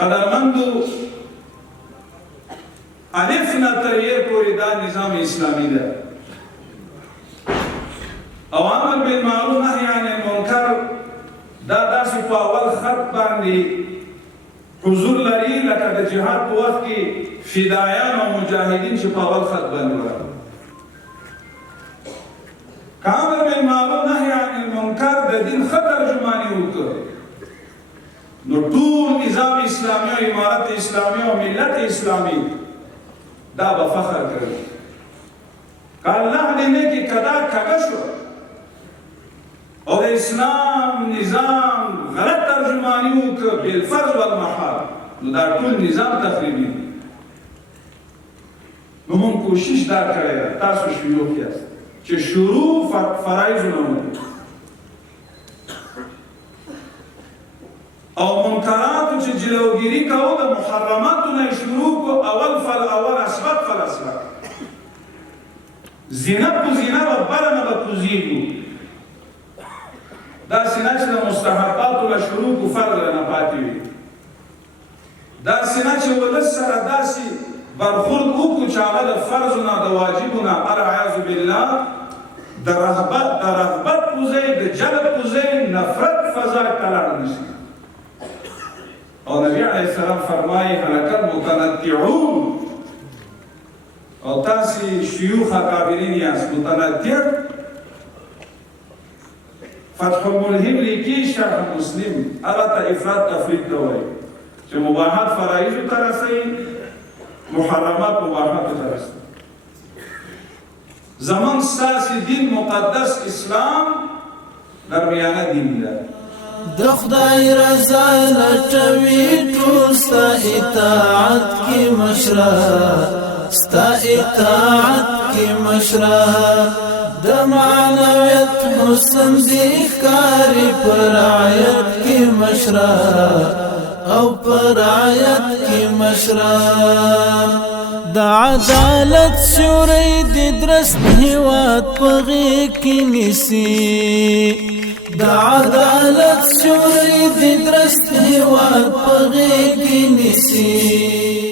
قدرمندو الف نه تر یې پورې دا نظام اسلامي ده او امر بالمعروف نهي عن المنکر دا داسې په اول خط باندې حضور لري لکه د جهاد په وخت کې فدایان او مجاهدین چې په اول خط باندې ولاړ که امر بالمعروف نهي عن المنکر د دین ښه ترجماني وکړو نو ټول نظام اسلامي او امارت اسلامي او ملت اسلامي دا به فخر کوي که الله دې نه کې کدا کږه شو او د اسلام نظام غلط ترجماني وکړه بالفرض والمحال نو دا ټول نظام تخریبي نو موږ کوشش دا کړی ده تاسو شیوخ یاست چې شروع فرایضونه وکړو او منکراتو چې جلوګیري کوو د محرماتو نه شروع کو اول فل اول اسبق فل اسبق زینب په زینا و بلنه به کوزیږو دا سینه چې د مستحباتو له شروع کو فرض نه پاتې وي دا سینه چې ولس سره داسې برخورد وکړو چې هغه د فرضو نه د واجبو نه العیاذ بالله د رغبت په ځای د جلب په ځای نفرت فضا ته لاړ نشي او نبی علیه السلام فرمایي هلکه متنطعون او تاسې شیوخ اکابرین یاست متنطع فتح الملهم لیکي شرح مسلم هغه ته افراط تفریط ته وایي چې مباحات فرایضو ته رسوي محرمات مباحاتو ته رسوي زمون ستاسې دین مقدس اسلام درمیانه دین ده د خدای رضا لټوي ټول ستا اطاعت کې مشره ستا اطاعت کې مشره د معنویت حسن دې ښکاري په رعایت کې مشره او په رعایت کې مشره د عدالت سوري د درست هیواد په غېږ کې نیسي د عدالت سوري د درست هیواد په غېږ کې نیسي